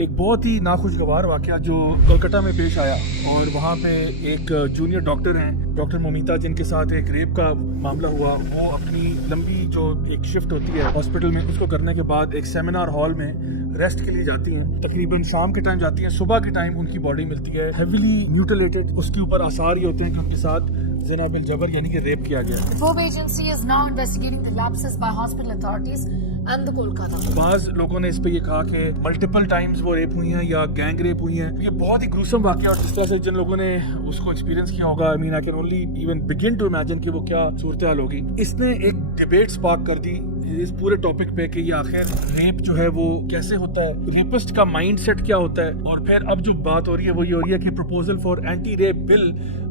ایک بہت ہی ناخوشگوار واقعہ جو کولکتہ میں پیش آیا، اور وہاں پہ ایک جونیئر ڈاکٹر ہیں ڈاکٹر مومیتا، جن کے ساتھ ایک ریپ کا معاملہ ہوا. وہ اپنی لمبی جو ایک شفٹ ہوتی ہے ہاسپٹل میں، اس کو کرنے کے بعد ایک سیمینار ہال میں ریسٹ کے لیے جاتی ہیں. تقریباً شام کے ٹائم جاتی ہیں، صبح کے ٹائم ان کی باڈی ملتی ہے ہیویلی میوٹیلیٹڈ. اس کے اوپر آثار یہ ہوتے ہیں کہ ان کے ساتھ زنا بالجبر یعنی کہ ریپ کیا گیا. The Forbes agency is now investigating the lapses by hospital authorities and the Kolkata. بعض لوگوں نے اس پہ یہ کہا کہ ملٹیپل ٹائمز وہ ریپ ہوئی ہیں یا گینگ ریپ ہوئی ہیں. یہ بہت ہی گروسم واقعہ، اور جس طرح سے جن لوگوں نے اس کو ایکسپیرینس کیا ہوگا، I mean I can only even begin to imagine کہ وہ کیا صورتحال ہوگی. اس نے ایک ڈیبیٹ سپارک کر دی اس پورے ٹاپک پہ کہ یہ آخر ریپ جو ہے وہ کیسے ہوتا ہے، ریپسٹ کا مائنڈ سیٹ کیا ہوتا ہے. اور پھر اب جو بات ہو رہی ہے وہ یہ ہو رہی ہے کہ پروپوزل فار اینٹی ریپ بل،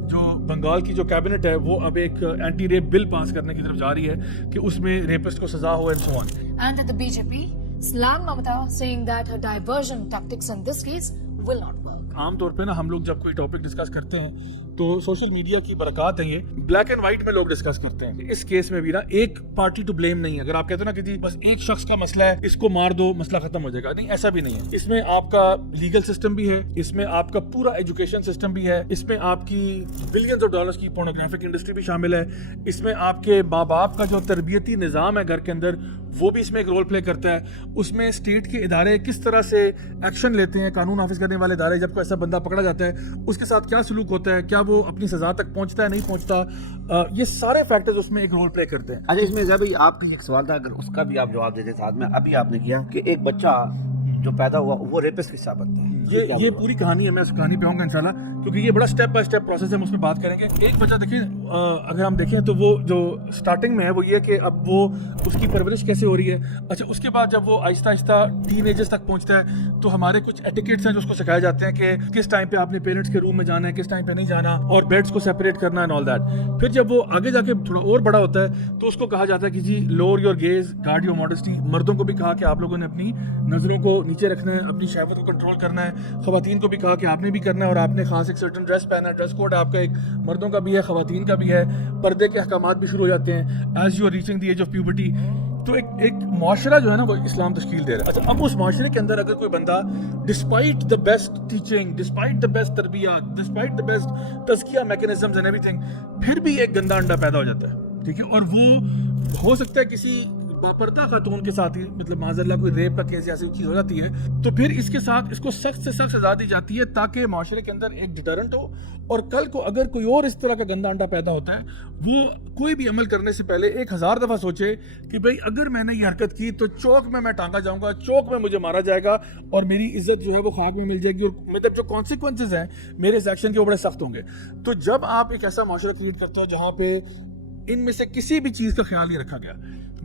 جو بنگال کی جو کیبنٹ ہے وہ اب ایک اینٹی ریپ بل پاس کرنے کی طرف جا رہی ہے کہ اس میں ریپسٹ کو سزا ہو and so on. And the BJP slammed Mamata, saying that her diversion tactics in this case will not work. عام طور پہ نا ہم لوگ جب کوئی ٹاپک ڈسکس کرتے ہیں تو سوشل میڈیا کی برکات ہے، یہ بلیک اینڈ وائٹ میں لوگ ڈسکس کرتے ہیں. اس کیس میں بھی نا ایک پارٹی ٹو بلیم نہیں ہے. اگر آپ کہتے ہیں نا کہ جی بس ایک شخص کا مسئلہ ہے، اس کو مار دو مسئلہ ختم ہو جائے گا، نہیں، ایسا بھی نہیں ہے. اس میں آپ کا لیگل سسٹم بھی ہے، اس میں آپ کا پورا ایجوکیشن سسٹم بھی ہے، اس میں آپ کی بلینز آف ڈالرز کی پورنوگرافک انڈسٹری بھی شامل ہے، اس میں آپ کے ماں باپ کا جو تربیتی نظام ہے گھر کے اندر وہ بھی اس میں ایک رول پلے کرتا ہے. اس میں اسٹیٹ کے ادارے کس طرح سے ایکشن لیتے ہیں، قانون نافذ کرنے والے ادارے، جب کوئی ایسا بندہ پکڑا جاتا ہے اس کے ساتھ کیا سلوک ہوتا ہے، کیا وہ اپنی سزا تک پہنچتا ہے نہیں پہنچتا، یہ سارے فیکٹرز اس میں ایک رول پلے کرتے ہیں. اچھا، اس میں بھائی آپ کا ایک سوال تھا، اگر اس کا بھی آپ جواب دیتے ساتھ میں. ابھی آپ نے کیا کہ ایک بچہ جو پیدا ہوا وہ ریپسٹ کس ثابت ہے، یہ پوری کہانی ہے. میں اس کہانی پہ آؤں گا انشاءاللہ، کیونکہ یہ بڑا سٹیپ بائی سٹیپ پروسیس ہے، ہم اس پہ بات کریں گے. ایک بچہ دیکھیں، اگر ہم دیکھیں تو وہ جو سٹارٹنگ میں ہے وہ یہ کہ اب وہ اس کی پرورش کیسے ہو رہی ہے. اچھا، اس کے بعد جب وہ آہستہ آہستہ ٹین ایجز تک پہنچتا ہے تو ہمارے کچھ ایٹیکیٹس ہیں جو اس کو سکھائے جاتے ہیں کہ کس ٹائم پہ آپ نے پیرنٹس کے روم میں جانا ہے، کس ٹائم پہ نہیں جانا، اور بیڈس کو سیپریٹ کرنا اینڈ آل دیٹ. پھر جب وہ آگے جا کے تھوڑا اور بڑا ہوتا ہے تو اس کو کہا جاتا ہے کہ جی lower your gaze, guard your modesty. مردوں کو بھی کہا کہ آپ لوگوں نے اپنی نظروں کو نیچے رکھنا ہے، اپنی شہوت کو کنٹرول کرنا ہے. خواتین کو بھی کہا کہ آپ نے بھی کرنا ہے، اور آپ نے خاص ایک سرٹن ڈریس پہنا ہے. ڈریس کوڈ آپ کا ایک مردوں کا بھی ہے، خواتین کا بھی ہے. پردے کے احکامات بھی شروع ہو جاتے ہیں as you are reaching the age of puberty. تو ایک معاشرہ جو ہے نا وہ اسلام تشکیل دے رہا ہے. اچھا، اب اس معاشرے کے اندر اگر کوئی بندہ despite the best teaching, despite the best تربیت، ڈسپائٹ دا بیسٹ تزکیہ میکینزمز اینڈ ایوری تھنگ، پھر بھی ایک گندا انڈا پیدا ہو جاتا ہے، ٹھیک ہے. اور وہ ہو سکتا ہے کسی باپردہ خاتون کے ساتھ ہی، مطلب معاذ اللہ کوئی ریپ کا کیس ایسی چیز ہو جاتی ہے، تو پھر اس کے ساتھ اس کو سخت سے سخت سزا دی جاتی ہے تاکہ معاشرے کے اندر ایک ڈیٹرنٹ ہو. اور کل کو اگر کوئی اور اس طرح کا گندا انڈا پیدا ہوتا ہے، وہ کوئی بھی عمل کرنے سے پہلے 1000 دفعہ سوچے کہ بھئی اگر میں نے یہ حرکت کی تو چوک میں ٹانگا جاؤں گا، چوک میں مجھے مارا جائے گا، اور میری عزت جو ہے وہ خاک میں مل جائے گی، اور مطلب جو کانسیکوینسز ہیں میرے اس ایکشن کے وہ بڑے سخت ہوں گے. تو جب آپ ایک ایسا معاشرہ کریٹ کرتے ہو جہاں پہ ان میں سے کسی بھی چیز کا خیال نہیں رکھا گیا،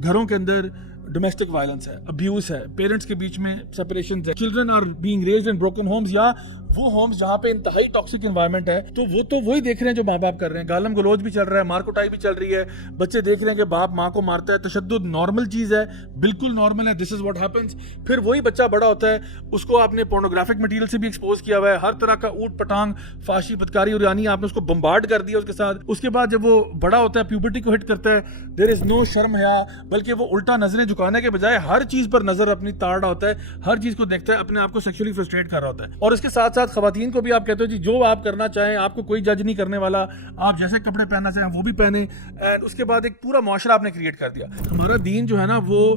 گھروں کے اندر ڈومیسٹک وائلنس ہے، ابیوز ہے، پیرنٹس کے بیچ میں سپریشنز ہے، children are being raised in broken homes, یا وہ ہومز جہاں پہ انتہائی ٹاکسک انوائرمنٹ ہے، تو وہ تو وہی دیکھ رہے ہیں جو ماں باپ کر رہے ہیں. گالم گلوچ بھی چل رہا ہے، مار کٹائی بھی چل رہی ہے، بچے دیکھ رہے ہیں کہ باپ ماں کو مارتا ہے. تشدد نارمل چیز ہے، بالکل نارمل ہے، دس از واٹ ہیپنس. پھر وہی بچہ بڑا ہوتا ہے، اس کو آپ نے پورنوگرافک مٹیریل سے بھی ایکسپوز کیا ہوا ہے، ہر طرح کا اوٹ پٹانگ فاشی بدکاری اور یعنی آپ نے اس کو بمبارڈ کر دیا اس کے ساتھ. اس کے بعد جب وہ بڑا ہوتا ہے، پیوبرٹی کو ہٹ کرتا ہے، دیر از نو شرم حیا، بلکہ وہ الٹا نظریں جھکانے کے بجائے ہر چیز پر نظر اپنی تاڑ رہا ہوتا ہے، ہر چیز کو دیکھتا ہے، اپنے آپ کو سیکشولی فرسٹریٹ کر رہا ہوتا ہے. اور اس کے ساتھ ساتھ خواتین کو بھی آپ کہتے ہو جی جو آپ کرنا چاہیں، آپ کو کوئی جج نہیں کرنے والا، آپ جیسے کپڑے پہننا چاہیں وہ بھی پہنے. اینڈ اس کے بعد ایک پورا معاشرہ آپ نے کریٹ کر دیا. ہمارا دین جو ہے نا وہ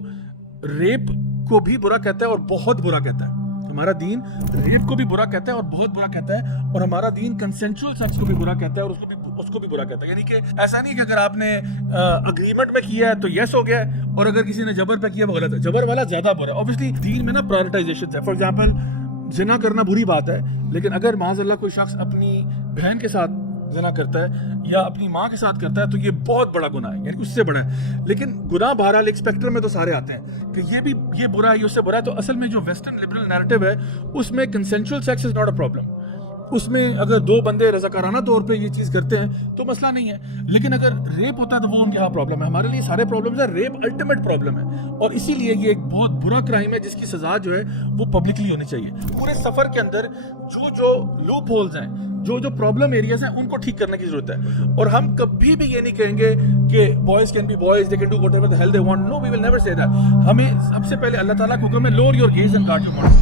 ریپ کو بھی برا کہتا ہے اور بہت برا کہتا ہے. ہمارا دین ریپ کو بھی برا کہتا ہے اور بہت برا کہتا ہے، اور ہمارا دین کنسنشول سیکس کو بھی برا کہتا ہے اور اس کو بھی برا کہتا ہے. یعنی کہ ایسا نہیں کہ اگر آپ نے اگریمنٹ میں کیا ہے تو یس ہو گیا ہے، اور اگر کسی نے جبر پہ کیا وہ غلط ہے. جبر والا زیادہ برا ہے. اوبویسلی دین میں نا پرائورٹائزیشن ہے. فار ایگزامپل زنا کرنا بری بات ہے، لیکن اگر معاذ اللہ کوئی شخص اپنی بہن کے ساتھ زنا کرتا ہے یا اپنی ماں کے ساتھ کرتا ہے تو یہ بہت بڑا گناہ ہے، یعنی اس سے بڑا ہے. لیکن گناہ بہرحال ایک اسپیکٹرم میں تو سارے آتے ہیں کہ یہ بھی یہ برا ہے، یہ اس سے برا ہے. تو اصل میں جو ویسٹرن لبرل نیریٹو ہے اس میں consensual sex is not a problem. اس میں اگر دو بندے رضاکارانہ طور پہ یہ چیز کرتے ہیں تو مسئلہ نہیں ہے. لیکن اگر ریپ ہوتا ہے تو وہ ان کے یہاں پرابلم ہے. ہمارے لیے سارے پرابلمز ہیں، ریپ الٹیمیٹ پرابلم ہے، اور اسی لیے یہ ایک بہت برا کرائم ہے جس کی سزا جو ہے وہ پبلکلی ہونی چاہیے. پورے سفر کے اندر جو لوپ ہولز ہیں، جو پرابلم ایریاز ہیں، ان کو ٹھیک کرنے کی ضرورت ہے. اور ہم کبھی بھی یہ نہیں کہیں گے کہ boys can be boys, they can do whatever the hell they want. No, we will never say that. ہمیں سب سے پہلے اللہ تعالیٰ کا حکم ہے lower your gaze and guard your modesty.